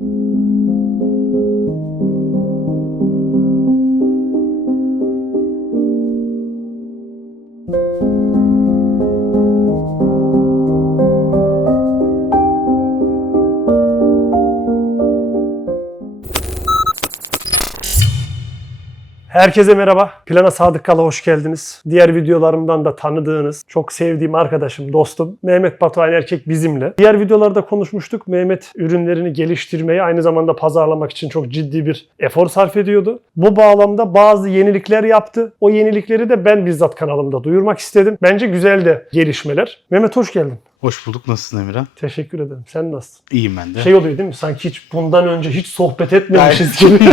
Música Herkese merhaba. Plana Sadık Kal'a hoş geldiniz. Diğer videolarımdan da tanıdığınız, çok sevdiğim arkadaşım, dostum Mehmet Batuhan Erkek bizimle. Diğer videolarda konuşmuştuk. Mehmet ürünlerini geliştirmeye, aynı zamanda pazarlamak için çok ciddi bir efor sarf ediyordu. Bu bağlamda bazı yenilikler yaptı. O yenilikleri de ben bizzat kanalımda duyurmak istedim. Bence güzel de gelişmeler. Mehmet hoş geldin. Hoş bulduk. Nasılsın Emirhan? Teşekkür ederim. Sen nasılsın? İyiyim ben de. Şey oluyor değil mi? Sanki hiç bundan önce hiç sohbet etmemişiz gibi.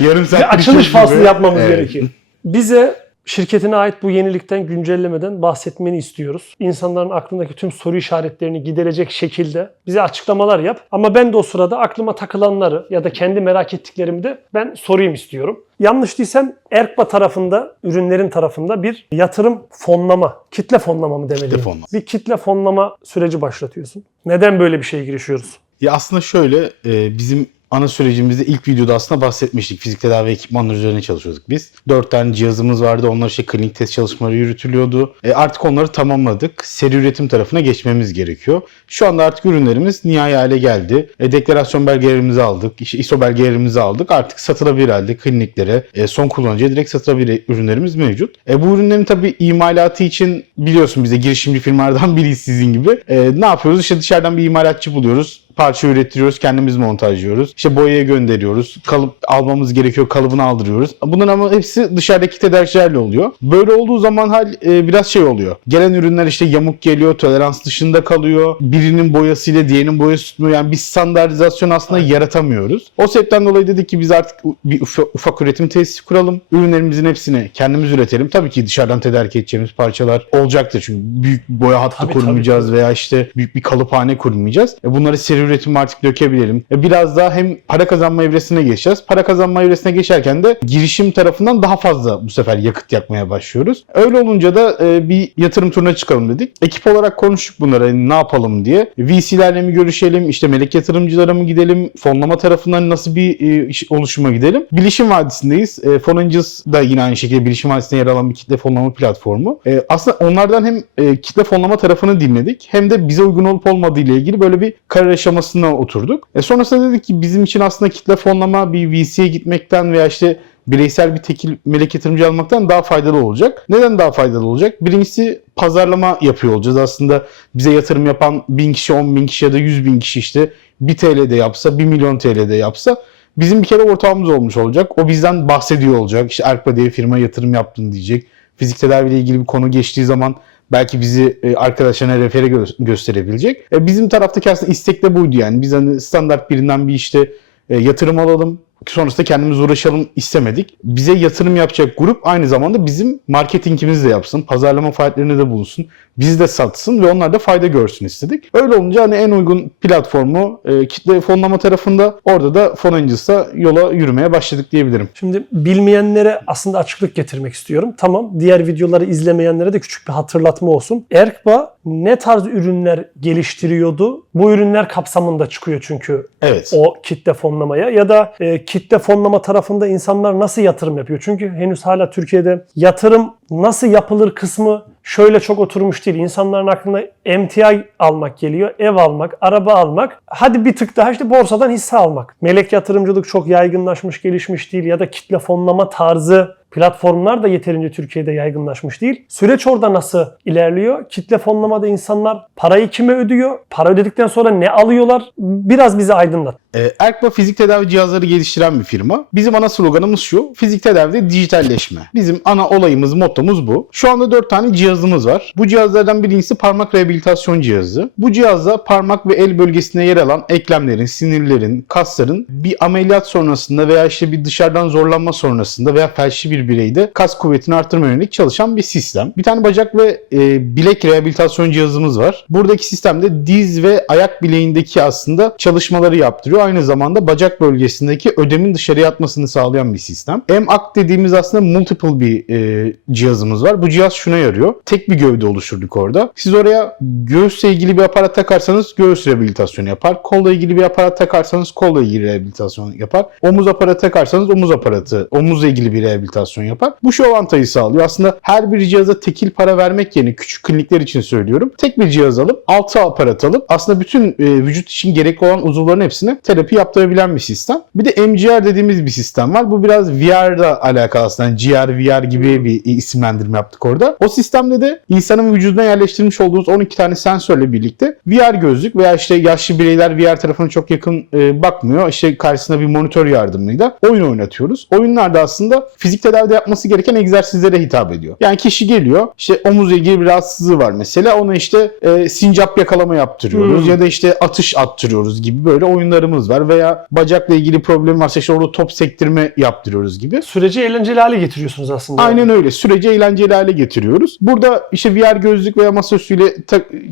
Yarım saat Bir açılış faslı gibi. yapmamız Evet. gerekiyor. Bize şirketine ait bu yenilikten, güncellemeden bahsetmeni istiyoruz. İnsanların aklındaki tüm soru işaretlerini giderecek şekilde bize açıklamalar yap. Ama ben de o sırada aklıma takılanları ya da kendi merak ettiklerimi de ben sorayım istiyorum. Yanlış değilsem Erkba tarafında, ürünlerin tarafında bir yatırım fonlama, kitle fonlama mı demeliyim? fonlama. Bir kitle fonlama süreci başlatıyorsun. Neden böyle bir şeye girişiyoruz? Ya aslında şöyle e, bizim ana sürecimizde ilk videoda aslında bahsetmiştik. Fizik tedavi ekipmanları üzerine çalışıyorduk biz. Dört tane cihazımız vardı. Onlar işte klinik test çalışmaları yürütülüyordu. E, artık onları tamamladık. Seri üretim tarafına geçmemiz gerekiyor. Şu anda artık ürünlerimiz nihai hale geldi. E, deklarasyon belgelerimizi aldık. işte ISO belgelerimizi aldık. Artık satılabilir halde kliniklere, e, son kullanıcıya direkt satılabilir ürünlerimiz mevcut. E, bu ürünlerin tabii imalatı için biliyorsun bize girişimci firmalardan biriyiz sizin gibi. E, ne yapıyoruz? İşte dışarıdan bir imalatçı buluyoruz parça ürettiriyoruz, kendimiz montajlıyoruz. İşte boyaya gönderiyoruz. Kalıp almamız gerekiyor, kalıbını aldırıyoruz. Bunların ama hepsi dışarıdaki tedarikçilerle oluyor. Böyle olduğu zaman hal e, biraz şey oluyor. Gelen ürünler işte yamuk geliyor, tolerans dışında kalıyor. Birinin boyasıyla diğerinin boyası tutmuyor. Yani bir standartizasyon aslında yaratamıyoruz. O sebepten dolayı dedik ki biz artık bir ufa- ufak üretim tesisi kuralım. Ürünlerimizin hepsini kendimiz üretelim. Tabii ki dışarıdan tedarik edeceğimiz parçalar olacaktır çünkü büyük boya hattı Tabii, kurmayacağız tabii. veya işte büyük bir kalıphane kurmayacağız. E bunları seri üretime artık dökebilelim. E biraz daha hem para kazanma evresine geçeceğiz. Para kazanma evresine geçerken de girişim tarafından daha fazla bu sefer yakıt yakmaya başlıyoruz. Öyle olunca da e, bir yatırım turuna çıkalım dedik. Ekip olarak konuştuk bunlara hani ne yapalım diye. VC'lerle mi görüşelim, işte melek yatırımcılara mı gidelim, fonlama tarafından nasıl bir e, oluşuma gidelim. Bilişim Vadisi'ndeyiz. Fon da yine aynı şekilde Bilişim Vadisi'nde yer alan bir kitle fonlama platformu. Aslında onlardan hem kitle fonlama tarafını dinledik hem de bize uygun olup olmadığı ile ilgili böyle bir karar aşamasına oturduk. E, sonrasında dedik ki bizim için aslında kitle fonlama bir VC'ye gitmekten veya işte bireysel bir tekil melek yatırımcı almaktan daha faydalı olacak. Neden daha faydalı olacak? Birincisi pazarlama yapıyor olacağız. Aslında bize yatırım yapan 1000 kişi, 10 bin kişi ya da 100 bin kişi işte 1 TL'de yapsa, 1 milyon TL'de yapsa bizim bir kere ortağımız olmuş olacak. O bizden bahsediyor olacak. İşte Erkba diye firma yatırım yaptın diyecek. Fizik tedaviyle ilgili bir konu geçtiği zaman belki bizi e, arkadaşlarına refere gö- gösterebilecek. E, bizim taraftaki aslında istek de buydu yani. Biz hani standart birinden bir işte e, yatırım alalım. Sonrasında kendimiz uğraşalım istemedik. Bize yatırım yapacak grup aynı zamanda bizim marketingimizi de yapsın. Pazarlama faaliyetlerini de bulsun. Bizi de satsın ve onlar da fayda görsün istedik. Öyle olunca hani en uygun platformu e, kitle fonlama tarafında orada da Fon Angels'a yola yürümeye başladık diyebilirim. Şimdi bilmeyenlere aslında açıklık getirmek istiyorum. Tamam diğer videoları izlemeyenlere de küçük bir hatırlatma olsun. Erkba ne tarz ürünler geliştiriyordu? Bu ürünler kapsamında çıkıyor çünkü Evet. o kitle fonlamaya ya da e, kitle fonlama tarafında insanlar nasıl yatırım yapıyor? Çünkü henüz hala Türkiye'de yatırım nasıl yapılır kısmı şöyle çok oturmuş değil. İnsanların aklına emtia almak geliyor, ev almak, araba almak. Hadi bir tık daha işte borsadan hisse almak. Melek yatırımcılık çok yaygınlaşmış, gelişmiş değil ya da kitle fonlama tarzı platformlar da yeterince Türkiye'de yaygınlaşmış değil. Süreç orada nasıl ilerliyor? Kitle fonlamada insanlar parayı kime ödüyor? Para ödedikten sonra ne alıyorlar? Biraz bizi aydınlat. Ee, Erkba fizik tedavi cihazları geliştiren bir firma. Bizim ana sloganımız şu. Fizik tedavide dijitalleşme. Bizim ana olayımız, mottomuz bu. Şu anda 4 tane cihazımız var. Bu cihazlardan birincisi parmak rehabilitasyon cihazı. Bu cihazda parmak ve el bölgesine yer alan eklemlerin, sinirlerin, kasların bir ameliyat sonrasında veya işte bir dışarıdan zorlanma sonrasında veya felçli bir bireyde kas kuvvetini artırmaya yönelik çalışan bir sistem. Bir tane bacak ve e, bilek rehabilitasyon cihazımız var. Buradaki sistemde diz ve ayak bileğindeki aslında çalışmaları yaptırıyor. Aynı zamanda bacak bölgesindeki ödemin dışarıya atmasını sağlayan bir sistem. M-AK dediğimiz aslında multiple bir e, cihazımız var. Bu cihaz şuna yarıyor. Tek bir gövde oluşturduk orada. Siz oraya göğüsle ilgili bir aparat takarsanız göğüs rehabilitasyonu yapar. Kolla ilgili bir aparat takarsanız kolla ilgili rehabilitasyon yapar. Omuz aparatı takarsanız omuz aparatı, omuzla ilgili bir rehabilitasyon yapar. Bu şu avantajı sağlıyor. Aslında her bir cihaza tekil para vermek yerine küçük klinikler için söylüyorum. Tek bir cihaz alıp 6 aparat alıp aslında bütün e, vücut için gerekli olan uzuvların hepsine terapi yaptırabilen bir sistem. Bir de MGR dediğimiz bir sistem var. Bu biraz VR'da alakalı aslında. Yani GR, VR gibi bir isimlendirme yaptık orada. O sistemde de insanın vücuduna yerleştirmiş olduğumuz 12 tane sensörle birlikte VR gözlük veya işte yaşlı bireyler VR tarafına çok yakın e, bakmıyor. İşte karşısında bir monitör yardımıyla oyun oynatıyoruz. Oyunlarda aslında fizik tedavide yapması gereken egzersizlere hitap ediyor. Yani kişi geliyor işte omuzla ilgili bir rahatsızlığı var mesela ona işte e, sincap yakalama yaptırıyoruz Hmm. ya da işte atış attırıyoruz gibi böyle oyunlarımız var veya bacakla ilgili problem varsa işte orada top sektirme yaptırıyoruz gibi. Süreci eğlenceli hale getiriyorsunuz aslında. Aynen öyle. Süreci eğlenceli hale getiriyoruz. Burada işte VR gözlük veya masaüstüyle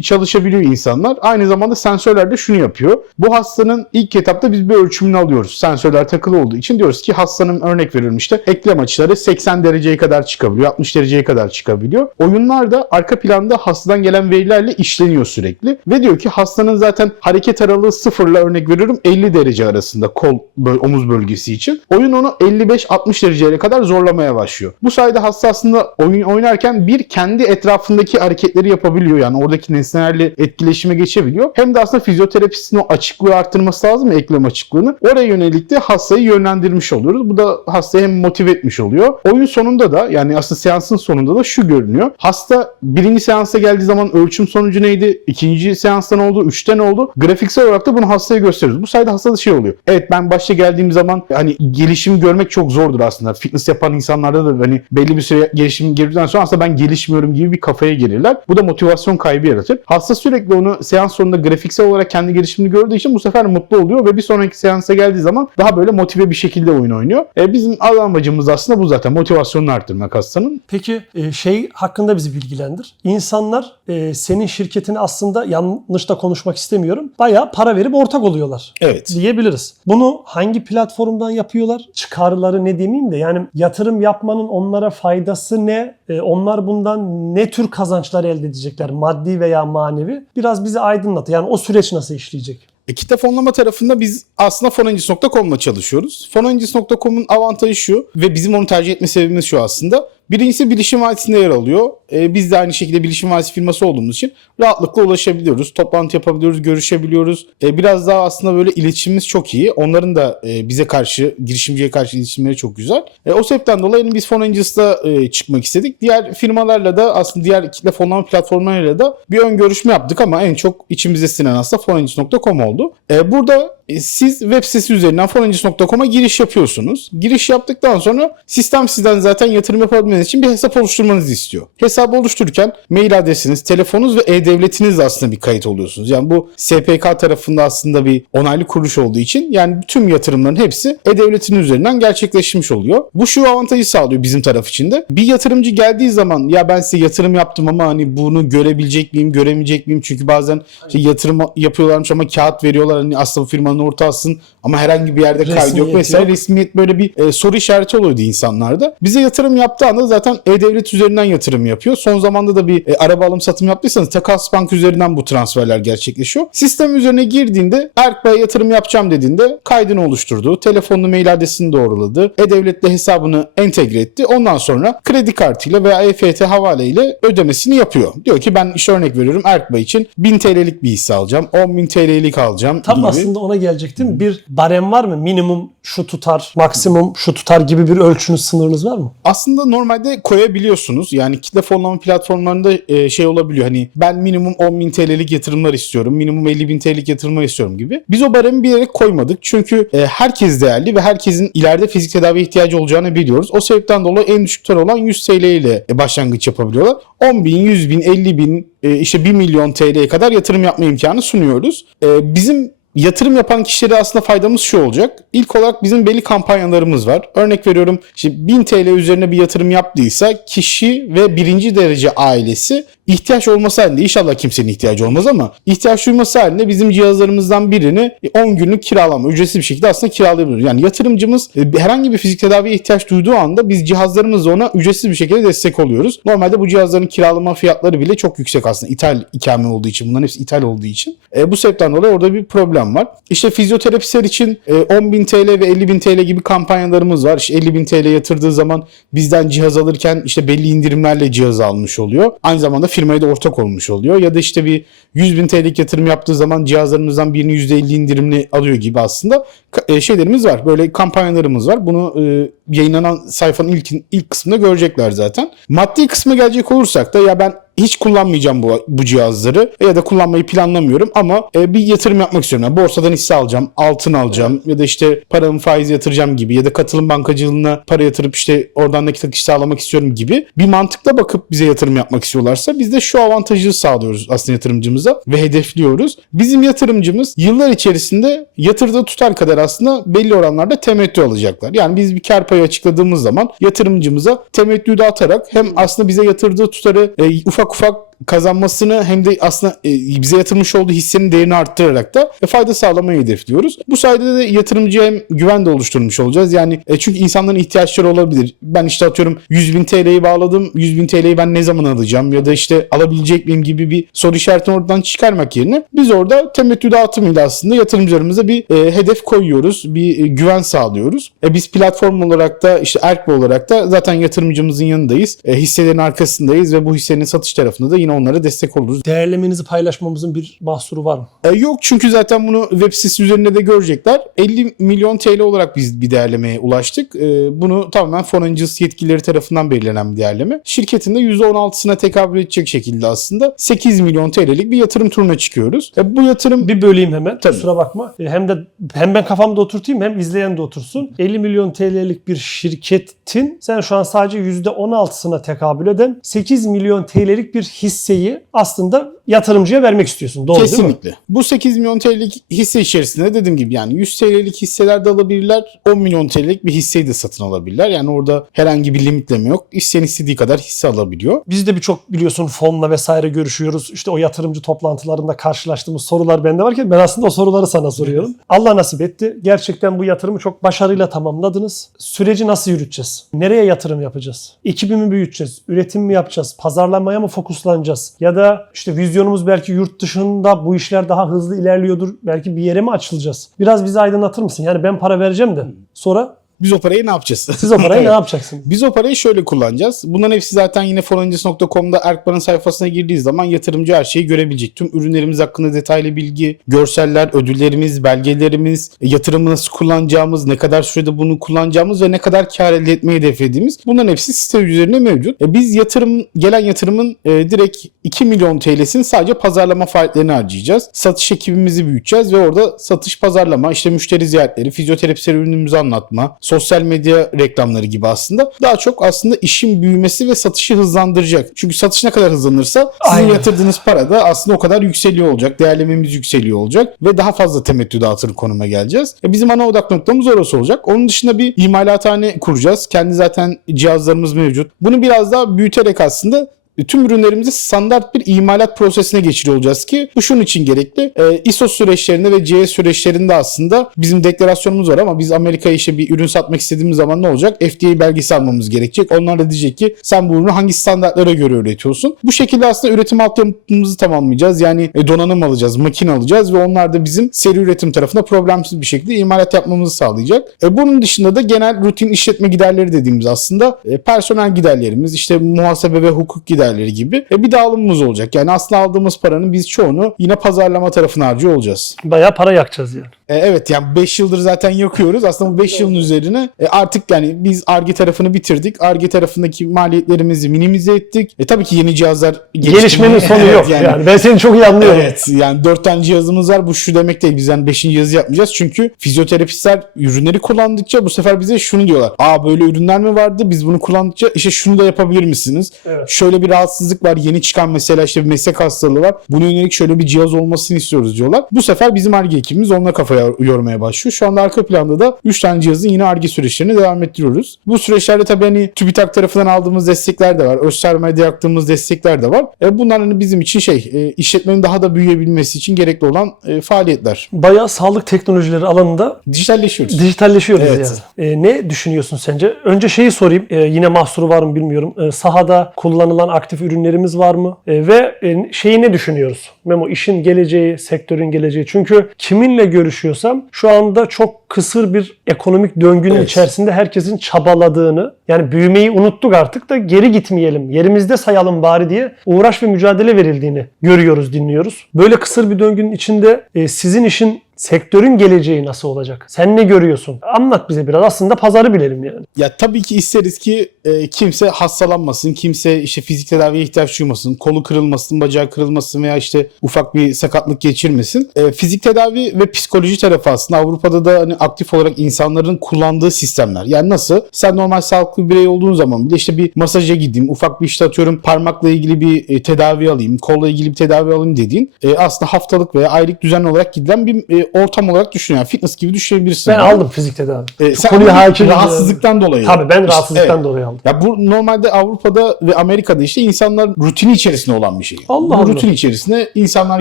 çalışabiliyor insanlar. Aynı zamanda sensörler de şunu yapıyor. Bu hastanın ilk etapta biz bir ölçümünü alıyoruz. Sensörler takılı olduğu için diyoruz ki hastanın örnek veriyorum işte eklem açıları 80 dereceye kadar çıkabiliyor. 60 dereceye kadar çıkabiliyor. Oyunlarda arka planda hastadan gelen verilerle işleniyor sürekli. Ve diyor ki hastanın zaten hareket aralığı sıfırla örnek veriyorum 50 derece arasında kol omuz bölgesi için. Oyun onu 55-60 dereceye kadar zorlamaya başlıyor. Bu sayede hasta aslında oyun oynarken bir kendi etrafındaki hareketleri yapabiliyor. Yani oradaki nesnelerle etkileşime geçebiliyor. Hem de aslında fizyoterapistin o açıklığı arttırması lazım eklem açıklığını. Oraya yönelik de hastayı yönlendirmiş oluyoruz. Bu da hastayı hem motive etmiş oluyor. Oyun sonunda da yani aslında seansın sonunda da şu görünüyor. Hasta birinci seansa geldiği zaman ölçüm sonucu neydi? İkinci seansta ne oldu? Üçte ne oldu? Grafiksel olarak da bunu hastaya gösteriyoruz. Bu sayede hastada şey oluyor. Evet ben başta geldiğim zaman hani gelişim görmek çok zordur aslında. Fitness yapan insanlarda da hani belli bir süre gelişim girdikten sonra aslında ben gelişmiyorum gibi bir kafaya gelirler. Bu da motivasyon kaybı yaratır. Hasta sürekli onu seans sonunda grafiksel olarak kendi gelişimini gördüğü için bu sefer mutlu oluyor ve bir sonraki seansa geldiği zaman daha böyle motive bir şekilde oyun oynuyor. E, bizim amacımız aslında bu zaten. Motivasyonunu arttırmak hastanın. Peki e, şey hakkında bizi bilgilendir. İnsanlar e, senin şirketini aslında yanlış da konuşmak istemiyorum. Bayağı para verip ortak oluyorlar. Evet. Diyebiliriz. Bunu hangi platformdan yapıyorlar? Çıkarları ne demeyeyim de yani yatırım yapmanın onlara faydası ne? E, onlar bundan ne tür kazançlar elde edecekler? Maddi veya manevi? Biraz bizi aydınlat. Yani o süreç nasıl işleyecek? E, kitap fonlama tarafında biz aslında fonengis.com'la çalışıyoruz. Fonengis.com'un avantajı şu ve bizim onu tercih etme sebebimiz şu aslında. Birincisi bilişim vadisinde yer alıyor. E, biz de aynı şekilde bilişim vadisi firması olduğumuz için rahatlıkla ulaşabiliyoruz. Toplantı yapabiliyoruz, görüşebiliyoruz. E, biraz daha aslında böyle iletişimimiz çok iyi. Onların da e, bize karşı, girişimciye karşı iletişimleri çok güzel. E, o sebepten dolayı biz Fonengis'ta e, çıkmak istedik. Diğer firmalarla da aslında diğer kitle fonlama platformlarıyla da bir ön görüşme yaptık ama en çok içimize sinen aslında fonengis.com oldu. E, burada siz web sitesi üzerinden fonengis.com'a giriş yapıyorsunuz. Giriş yaptıktan sonra sistem sizden zaten yatırım yapabilmeniz için bir hesap oluşturmanızı istiyor. Hesabı oluştururken mail adresiniz, telefonunuz ve e-devletinizle aslında bir kayıt oluyorsunuz. Yani bu SPK tarafında aslında bir onaylı kuruluş olduğu için yani tüm yatırımların hepsi e-devletin üzerinden gerçekleşmiş oluyor. Bu şu avantajı sağlıyor bizim taraf için de. Bir yatırımcı geldiği zaman ya ben size yatırım yaptım ama hani bunu görebilecek miyim, göremeyecek miyim? Çünkü bazen işte yatırım yapıyorlarmış ama kağıt veriyorlar hani aslında bu firmanın ortağısın ama herhangi bir yerde kaydı yok vesaire. yok. Resmiyet böyle bir e, soru işareti oluyordu insanlarda. Bize yatırım yaptığı anda zaten e-devlet üzerinden yatırım yapıyor. Son zamanda da bir e, araba alım satım yaptıysanız Takas Bank üzerinden bu transferler gerçekleşiyor. Sistem üzerine girdiğinde Erk Bey yatırım yapacağım dediğinde kaydını oluşturdu. Telefonunu mail adresini doğruladı. E-Devlet'le hesabını entegre etti. Ondan sonra kredi kartıyla veya EFT havale ile ödemesini yapıyor. Diyor ki ben işte örnek veriyorum Erk Bey için 1000 TL'lik bir hisse alacağım. 10.000 TL'lik alacağım Tam gibi. aslında ona gelecektim. Bir barem var mı? Minimum şu tutar, maksimum şu tutar gibi bir ölçünüz, sınırınız var mı? Aslında normalde koyabiliyorsunuz. Yani kitle fonlama platformlarında e, şey olabiliyor. Hani ben minimum 10.000 TL'lik yatırımlar istiyorum. Minimum 50.000 TL'lik yatırımlar istiyorum gibi. Biz o baremi bilerek koymadık. Çünkü e, herkes değerli ve herkesin ileride fizik tedavi ihtiyacı olacağını biliyoruz. O sebepten dolayı en düşük olan 100 TL ile başlangıç yapabiliyorlar. 10.000, 100.000, 50.000 e, işte 1 milyon TL'ye kadar yatırım yapma imkanı sunuyoruz. Bizim yatırım yapan kişilere aslında faydamız şu olacak. İlk olarak bizim belli kampanyalarımız var. Örnek veriyorum işte 1000 TL üzerine bir yatırım yaptıysa kişi ve birinci derece ailesi ihtiyaç olması halinde inşallah kimsenin ihtiyacı olmaz ama ihtiyaç duyması halinde bizim cihazlarımızdan birini 10 günlük kiralama ücretsiz bir şekilde aslında kiralayabiliyoruz. Yani yatırımcımız e, herhangi bir fizik tedaviye ihtiyaç duyduğu anda biz cihazlarımızla ona ücretsiz bir şekilde destek oluyoruz. Normalde bu cihazların kiralama fiyatları bile çok yüksek aslında ithal ikame olduğu için bunların hepsi ithal olduğu için. E, bu sebepten dolayı orada bir problem var. İşte fizyoterapistler için e, 10.000 TL ve 50.000 TL gibi kampanyalarımız var. İşte 50.000 TL yatırdığı zaman bizden cihaz alırken işte belli indirimlerle cihaz almış oluyor. Aynı zamanda firmaya da ortak olmuş oluyor. Ya da işte bir 100.000 TL'lik yatırım yaptığı zaman cihazlarımızdan birini %50 indirimli alıyor gibi aslında e, şeylerimiz var. Böyle kampanyalarımız var. Bunu e, yayınlanan sayfanın ilk, ilk kısmında görecekler zaten. Maddi kısma gelecek olursak da ya ben hiç kullanmayacağım bu, bu cihazları ya da kullanmayı planlamıyorum ama e, bir yatırım yapmak istiyorum. Yani borsadan hisse alacağım, altın alacağım ya da işte paramı faiz yatıracağım gibi ya da katılım bankacılığına para yatırıp işte oradan nakit akışı sağlamak istiyorum gibi bir mantıkla bakıp bize yatırım yapmak istiyorlarsa biz de şu avantajı sağlıyoruz aslında yatırımcımıza ve hedefliyoruz. Bizim yatırımcımız yıllar içerisinde yatırdığı tutar kadar aslında belli oranlarda temettü alacaklar. Yani biz bir kar payı açıkladığımız zaman yatırımcımıza temettü dağıtarak hem aslında bize yatırdığı tutarı e, ufak ufak kazanmasını hem de aslında e, bize yatırmış olduğu hissenin değerini arttırarak da e, fayda sağlamayı hedefliyoruz. Bu sayede de yatırımcıya hem güven de oluşturmuş olacağız. Yani e, çünkü insanların ihtiyaçları olabilir. Ben işte atıyorum 100 bin TL'yi bağladım. 100 bin TL'yi ben ne zaman alacağım ya da işte alabilecek miyim gibi bir soru işaretini oradan çıkarmak yerine biz orada temettü dağıtımıyla aslında yatırımcılarımıza bir e, hedef koyuyoruz. Bir e, güven sağlıyoruz. E, biz platform olarak da işte Erkbo olarak da zaten yatırımcımızın yanındayız. E, hisselerin arkasındayız ve bu hissenin satış tarafında da yine onlara destek oluruz. Değerlemenizi paylaşmamızın bir mahsuru var mı? E, yok çünkü zaten bunu web sitesi üzerinde de görecekler. 50 milyon TL olarak biz bir değerlemeye ulaştık. E, bunu tamamen Foreigns yetkilileri tarafından belirlenen bir değerleme. Şirketin de %16'sına tekabül edecek şekilde aslında 8 milyon TL'lik bir yatırım turuna çıkıyoruz. E, bu yatırım Bir böleyim hemen. Tabii. Kusura bakma. E, Hem de hem ben kafamda oturtayım hem izleyen de otursun. 50 milyon TL'lik bir şirketin sen şu an sadece %16'sına tekabül eden 8 milyon TL'lik bir hisseyi aslında yatırımcıya vermek istiyorsun. Doğru değil mi? Kesinlikle. Bu 8 milyon TL'lik hisse içerisinde dediğim gibi yani 100 TL'lik hisseler de alabilirler. 10 milyon TL'lik bir hisseyi de satın alabilirler. Yani orada herhangi bir limitleme yok. İsteyen istediği kadar hisse alabiliyor. Biz de birçok biliyorsun fonla vesaire görüşüyoruz. İşte o yatırımcı toplantılarında karşılaştığımız sorular bende varken ben aslında o soruları sana soruyorum. Allah nasip etti. Gerçekten bu yatırımı çok başarıyla tamamladınız. Süreci nasıl yürüteceğiz? Nereye yatırım yapacağız? Ekibi mi büyüteceğiz? Üretim mi yapacağız? Pazarlamaya mı fokuslanacağız? Ya da işte vizyonumuz belki yurt dışında bu işler daha hızlı ilerliyordur. Belki bir yere mi açılacağız? Biraz bizi aydınlatır mısın? Yani ben para vereceğim de sonra Biz o parayı ne yapacağız? siz o parayı Evet. ne yapacaksınız? Biz o parayı şöyle kullanacağız. Bunların hepsi zaten yine foreigns.com'da Erkbar'ın sayfasına girdiği zaman yatırımcı her şeyi görebilecek. Tüm ürünlerimiz hakkında detaylı bilgi, görseller, ödüllerimiz, belgelerimiz, yatırımı nasıl kullanacağımız, ne kadar sürede bunu kullanacağımız ve ne kadar kar elde etmeyi hedeflediğimiz bunların hepsi site üzerinde mevcut. E, Biz yatırım gelen yatırımın e, direkt 2 milyon TL'sini sadece pazarlama faaliyetlerine harcayacağız. Satış ekibimizi büyüteceğiz ve orada satış pazarlama, işte müşteri ziyaretleri, fizyoterapist ürünümüzü anlatma, sosyal medya reklamları gibi aslında daha çok aslında işin büyümesi ve satışı hızlandıracak. Çünkü satış ne kadar hızlanırsa sizin Aynen. yatırdığınız para da aslında o kadar yükseliyor olacak. Değerlememiz yükseliyor olacak ve daha fazla temettü dağıtır konuma geleceğiz. E bizim ana odak noktamız orası olacak. Onun dışında bir imalathane kuracağız. Kendi zaten cihazlarımız mevcut. Bunu biraz daha büyüterek aslında tüm ürünlerimizi standart bir imalat prosesine geçiriyor olacağız ki bu şunun için gerekli. E, ISO süreçlerinde ve CS süreçlerinde aslında bizim deklarasyonumuz var ama biz Amerika'ya işte bir ürün satmak istediğimiz zaman ne olacak? FDA belgesi almamız gerekecek. Onlar da diyecek ki sen bu ürünü hangi standartlara göre üretiyorsun? Bu şekilde aslında üretim altyapımızı tamamlayacağız. Yani e, donanım alacağız, makine alacağız ve onlar da bizim seri üretim tarafında problemsiz bir şekilde imalat yapmamızı sağlayacak. E, bunun dışında da genel rutin işletme giderleri dediğimiz aslında e, personel giderlerimiz, işte muhasebe ve hukuk giderleri gibi e, bir dağılımımız olacak. Yani aslında aldığımız paranın biz çoğunu yine pazarlama tarafına harcıyor olacağız. Bayağı para yakacağız yani. E, evet yani 5 yıldır zaten yakıyoruz. Aslında bu 5 yılın üzerine e, artık yani biz ARGE tarafını bitirdik. ARGE tarafındaki maliyetlerimizi minimize ettik. E tabii ki yeni cihazlar Gelişmenin sonu Evet, yok. Yani. ben seni çok iyi anlıyorum. Evet yani 4 tane cihazımız var. Bu şu demek değil. Biz yani 5. cihazı yapmayacağız. Çünkü fizyoterapistler ürünleri kullandıkça bu sefer bize şunu diyorlar. Aa böyle ürünler mi vardı? Biz bunu kullandıkça işte şunu da yapabilir misiniz? Evet. Şöyle bir rahatsızlık var, yeni çıkan mesela işte bir meslek hastalığı var. Buna yönelik şöyle bir cihaz olmasını istiyoruz diyorlar. Bu sefer bizim ARGE ekibimiz onunla kafaya yormaya başlıyor. Şu anda arka planda da 3 tane cihazın yine ARGE süreçlerini devam ettiriyoruz. Bu süreçlerde tabii hani TÜBİTAK tarafından aldığımız destekler de var. Özsermaye'de yaptığımız destekler de var. E, bunlar hani bizim için şey e, işletmenin daha da büyüyebilmesi için gerekli olan e, faaliyetler. Bayağı sağlık teknolojileri alanında Dijitalleşiyoruz. dijitalleşiyoruz Evet. yani. E, ne düşünüyorsun sence? Önce şeyi sorayım. E, yine mahsuru var mı bilmiyorum. E, sahada kullanılan aktif ürünlerimiz var mı? E, ve e, şeyi ne düşünüyoruz? Memo işin geleceği, sektörün geleceği. Çünkü kiminle görüşüyorsam şu anda çok kısır bir ekonomik döngünün Evet. içerisinde herkesin çabaladığını yani büyümeyi unuttuk artık da geri gitmeyelim. Yerimizde sayalım bari diye uğraş ve mücadele verildiğini görüyoruz, dinliyoruz. Böyle kısır bir döngünün içinde e, sizin işin sektörün geleceği nasıl olacak? Sen ne görüyorsun? Anlat bize biraz. Aslında pazarı bilelim yani. Ya tabii ki isteriz ki e, kimse hastalanmasın, kimse işte fizik tedaviye ihtiyaç duymasın, kolu kırılmasın, bacağı kırılmasın veya işte ufak bir sakatlık geçirmesin. E, fizik tedavi ve psikoloji tarafı aslında Avrupa'da da hani aktif olarak insanların kullandığı sistemler. Yani nasıl? Sen normal sağlıklı bir birey olduğun zaman bile işte bir masaja gideyim, ufak bir işte atıyorum parmakla ilgili bir e, tedavi alayım, kolla ilgili bir tedavi alayım dediğin e, aslında haftalık veya aylık düzenli olarak gidilen bir e, ortam olarak düşün. Yani fitness gibi düşünebilirsin. Ben aldım fizik tedavi. E, sen konuya hakim rahatsızlıktan dolayı. Tabii ben İşte, rahatsızlıktan evet. dolayı aldım. Ya bu normalde Avrupa'da ve Amerika'da işte insanlar rutini içerisinde olan bir şey. Allah bu rutin içerisinde insanlar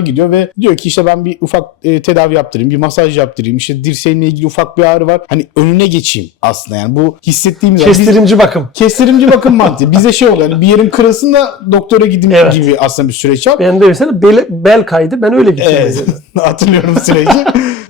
gidiyor ve diyor ki işte ben bir ufak e, tedavi yaptırayım, bir masaj yaptırayım, işte dirseğimle ilgili ufak bir ağrı var. Hani önüne geçeyim aslında yani bu hissettiğim zaman. biz- Kestirimci bakım. Kestirimci bakım mantığı. Bize şey oluyor. Yani bir yerim kırılsın da doktora gideyim Evet. gibi aslında bir süreç var. Ben de mesela bel, bel kaydı. Ben öyle gittim. Evet. Hatırlıyorum süreci.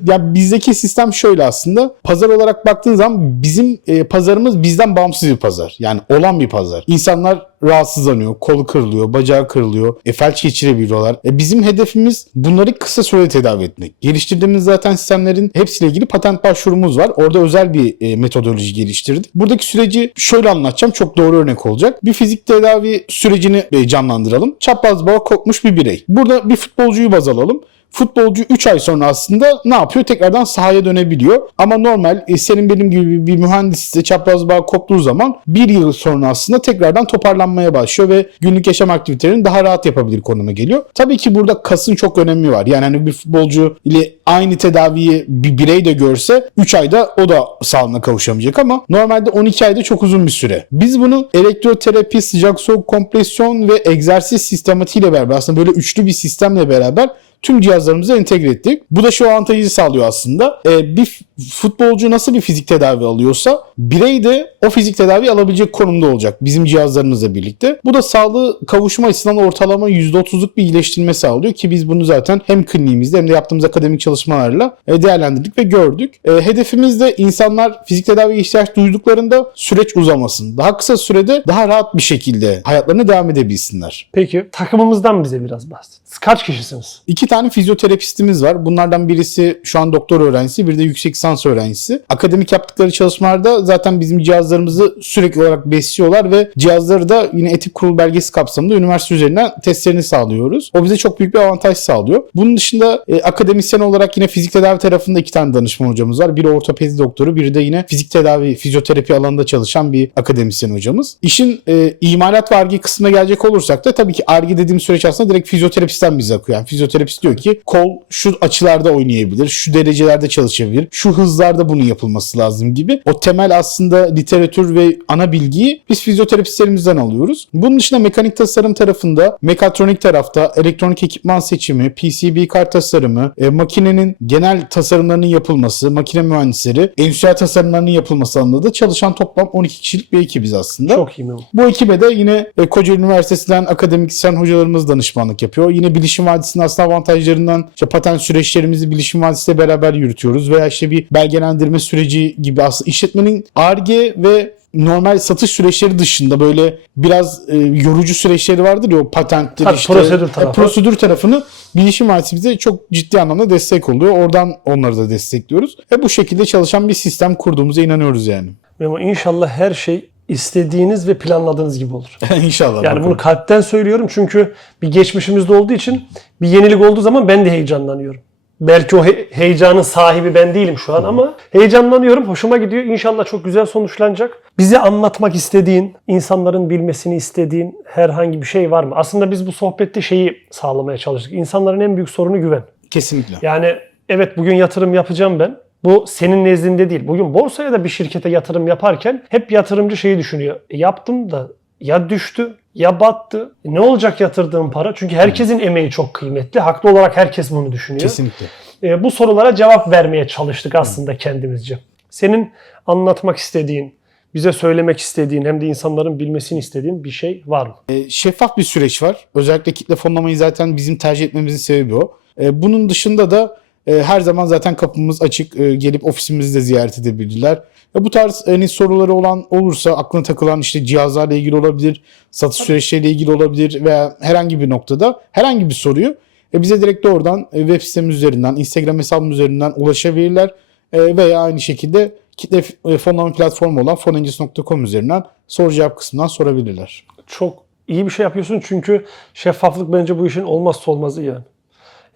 Ya bizdeki sistem şöyle aslında. Pazar olarak baktığın zaman bizim e, pazarımız bizden bağımsız bir pazar. Yani olan bir pazar. İnsanlar rahatsızlanıyor, kolu kırılıyor, bacağı kırılıyor, e, felç geçirebiliyorlar. E, bizim hedefimiz bunları kısa sürede tedavi etmek. Geliştirdiğimiz zaten sistemlerin hepsiyle ilgili patent başvurumuz var. Orada özel bir e, metodoloji geliştirdik. Buradaki süreci şöyle anlatacağım. Çok doğru örnek olacak. Bir fizik tedavi sürecini e, canlandıralım. Çapraz bağa kopmuş bir birey. Burada bir futbolcuyu baz alalım. Futbolcu 3 ay sonra aslında ne yapıyor? Tekrardan sahaya dönebiliyor. Ama normal e, senin benim gibi bir, bir mühendis ise çapraz bağ koptuğu zaman bir yıl sonra aslında tekrardan toparlanmaya başlıyor ve günlük yaşam aktivitelerini daha rahat yapabilir konuma geliyor. Tabii ki burada kasın çok önemi var. Yani hani bir futbolcu ile aynı tedaviyi bir birey de görse 3 ayda o da sağlığına kavuşamayacak ama normalde 12 ayda çok uzun bir süre. Biz bunu elektroterapi, sıcak soğuk kompresyon ve egzersiz sistematiğiyle beraber aslında böyle üçlü bir sistemle beraber tüm cihazlarımıza entegre ettik. Bu da şu avantajı sağlıyor aslında. Ee, bir futbolcu nasıl bir fizik tedavi alıyorsa birey de o fizik tedavi alabilecek konumda olacak bizim cihazlarımızla birlikte. Bu da sağlığı kavuşma açısından ortalama %30'luk bir iyileştirme sağlıyor ki biz bunu zaten hem kliniğimizde hem de yaptığımız akademik çalışmalarla e, değerlendirdik ve gördük. E, hedefimiz de insanlar fizik tedaviye ihtiyaç duyduklarında süreç uzamasın. Daha kısa sürede daha rahat bir şekilde hayatlarına devam edebilsinler. Peki takımımızdan bize biraz bahset. Kaç kişisiniz? İki tane fizyoterapistimiz var. Bunlardan birisi şu an doktor öğrencisi, biri de yüksek lisans öğrencisi. Akademik yaptıkları çalışmalarda zaten bizim cihazlarımızı sürekli olarak besliyorlar ve cihazları da yine etik kurul belgesi kapsamında üniversite üzerinden testlerini sağlıyoruz. O bize çok büyük bir avantaj sağlıyor. Bunun dışında e, akademisyen olarak yine fizik tedavi tarafında iki tane danışman hocamız var. Biri ortopedi doktoru, biri de yine fizik tedavi, fizyoterapi alanında çalışan bir akademisyen hocamız. İşin e, imalat ve arge kısmına gelecek olursak da tabii ki arge dediğim süreç aslında direkt fizyoterapistten bize akıyor. Yani fizyoterapist diyor ki kol şu açılarda oynayabilir, şu derecelerde çalışabilir, şu hızlarda bunun yapılması lazım gibi. O temel aslında literatür ve ana bilgiyi biz fizyoterapistlerimizden alıyoruz. Bunun dışında mekanik tasarım tarafında, mekatronik tarafta elektronik ekipman seçimi, PCB kart tasarımı, e, makinenin genel tasarımlarının yapılması, makine mühendisleri, endüstriyel tasarımlarının yapılması alanında da çalışan toplam 12 kişilik bir ekibiz aslında. Çok iyi. Bu ekibe de yine e, Kocaeli Üniversitesi'nden akademisyen hocalarımız danışmanlık yapıyor. Yine Bilişim Vadisi'nin aslında avantajlarından işte patent süreçlerimizi Bilişim Vadisi'yle beraber yürütüyoruz. Veya işte bir belgelendirme süreci gibi aslında işletmenin ARGE ve normal satış süreçleri dışında böyle biraz e, yorucu süreçleri vardır ya o patentleri Tabii, işte prosedür e, tarafı. prosedür tarafını bilişim vadisi bize çok ciddi anlamda destek oluyor. Oradan onları da destekliyoruz. Ve bu şekilde çalışan bir sistem kurduğumuza inanıyoruz yani. Memo inşallah her şey istediğiniz ve planladığınız gibi olur. İnşallah. Yani bakalım. bunu kalpten söylüyorum çünkü bir geçmişimizde olduğu için bir yenilik olduğu zaman ben de heyecanlanıyorum. Belki o he- heyecanın sahibi ben değilim şu an ama heyecanlanıyorum. Hoşuma gidiyor. İnşallah çok güzel sonuçlanacak. Bize anlatmak istediğin, insanların bilmesini istediğin herhangi bir şey var mı? Aslında biz bu sohbette şeyi sağlamaya çalıştık. İnsanların en büyük sorunu güven. Kesinlikle. Yani evet bugün yatırım yapacağım ben. Bu senin nezdinde değil. Bugün borsaya da bir şirkete yatırım yaparken hep yatırımcı şeyi düşünüyor. E, yaptım da ya düştü ya battı. E, ne olacak yatırdığım para? Çünkü herkesin emeği çok kıymetli. Haklı olarak herkes bunu düşünüyor. Kesinlikle. E, bu sorulara cevap vermeye çalıştık aslında kendimizce. Senin anlatmak istediğin, bize söylemek istediğin hem de insanların bilmesini istediğin bir şey var mı? E, şeffaf bir süreç var. Özellikle kitle fonlamayı zaten bizim tercih etmemizin sebebi o. E, bunun dışında da e, her zaman zaten kapımız açık. E, gelip ofisimizi de ziyaret edebilirler. E, bu tarz hani soruları olan olursa aklına takılan işte cihazlarla ilgili olabilir, satış süreçleriyle ilgili olabilir veya herhangi bir noktada herhangi bir soruyu e, bize direkt doğrudan e, web sitemiz üzerinden, Instagram hesabımız üzerinden ulaşabilirler. E, veya aynı şekilde kitle e, fonlama platformu olan fonengis.com üzerinden soru cevap kısmından sorabilirler. çok iyi bir şey yapıyorsun çünkü şeffaflık bence bu işin olmazsa olmazı yani.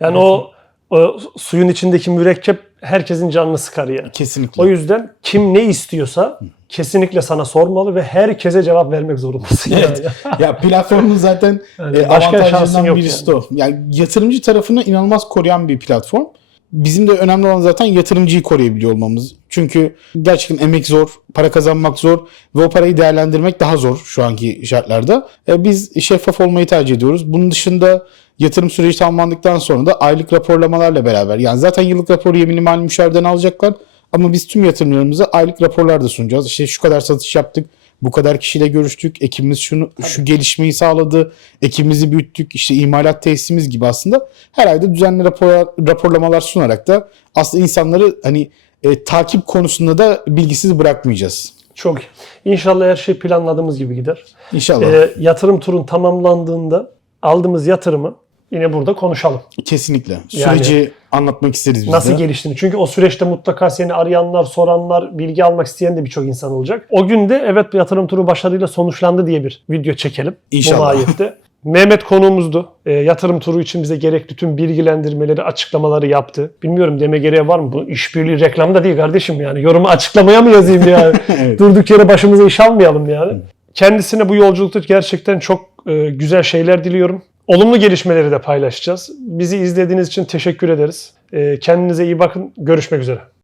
Yani o, o suyun içindeki mürekkep herkesin canını sıkar yani. Kesinlikle. O yüzden kim ne istiyorsa kesinlikle sana sormalı ve herkese cevap vermek zorundasın. Evet. Yani. ya platformun zaten Yani e, avantajlarından birisi yani. o. Yani yatırımcı tarafını inanılmaz koruyan bir platform. Bizim de önemli olan zaten yatırımcıyı koruyabiliyor olmamız. Çünkü gerçekten emek zor, para kazanmak zor ve o parayı değerlendirmek daha zor şu anki şartlarda. E, biz şeffaf olmayı tercih ediyoruz. Bunun dışında yatırım süreci tamamlandıktan sonra da aylık raporlamalarla beraber yani zaten yıllık raporu yemini mali müşavirden alacaklar ama biz tüm yatırımlarımıza aylık raporlar da sunacağız. İşte şu kadar satış yaptık, bu kadar kişiyle görüştük, ekibimiz şunu şu gelişmeyi sağladı, ekibimizi büyüttük, işte imalat tesisimiz gibi aslında her ayda düzenli rapor, raporlamalar sunarak da aslında insanları hani e, takip konusunda da bilgisiz bırakmayacağız. Çok iyi. İnşallah her şey planladığımız gibi gider. İnşallah. Ee, yatırım turun tamamlandığında aldığımız yatırımı yine burada konuşalım. Kesinlikle. Yani- Süreci anlatmak isteriz biz Nasıl de. geliştiğini. Çünkü o süreçte mutlaka seni arayanlar, soranlar, bilgi almak isteyen de birçok insan olacak. O günde evet bu yatırım turu başarıyla sonuçlandı diye bir video çekelim. İnşallah. Bu. Mehmet konuğumuzdu. E, yatırım turu için bize gerekli tüm bilgilendirmeleri, açıklamaları yaptı. Bilmiyorum deme gereği var mı? Bu işbirliği reklam da değil kardeşim yani. Yorumu açıklamaya mı yazayım yani? Evet. Durduk yere başımıza iş almayalım yani. Kendisine bu yolculukta gerçekten çok e, güzel şeyler diliyorum. Olumlu gelişmeleri de paylaşacağız. Bizi izlediğiniz için teşekkür ederiz. E, kendinize iyi bakın. Görüşmek üzere.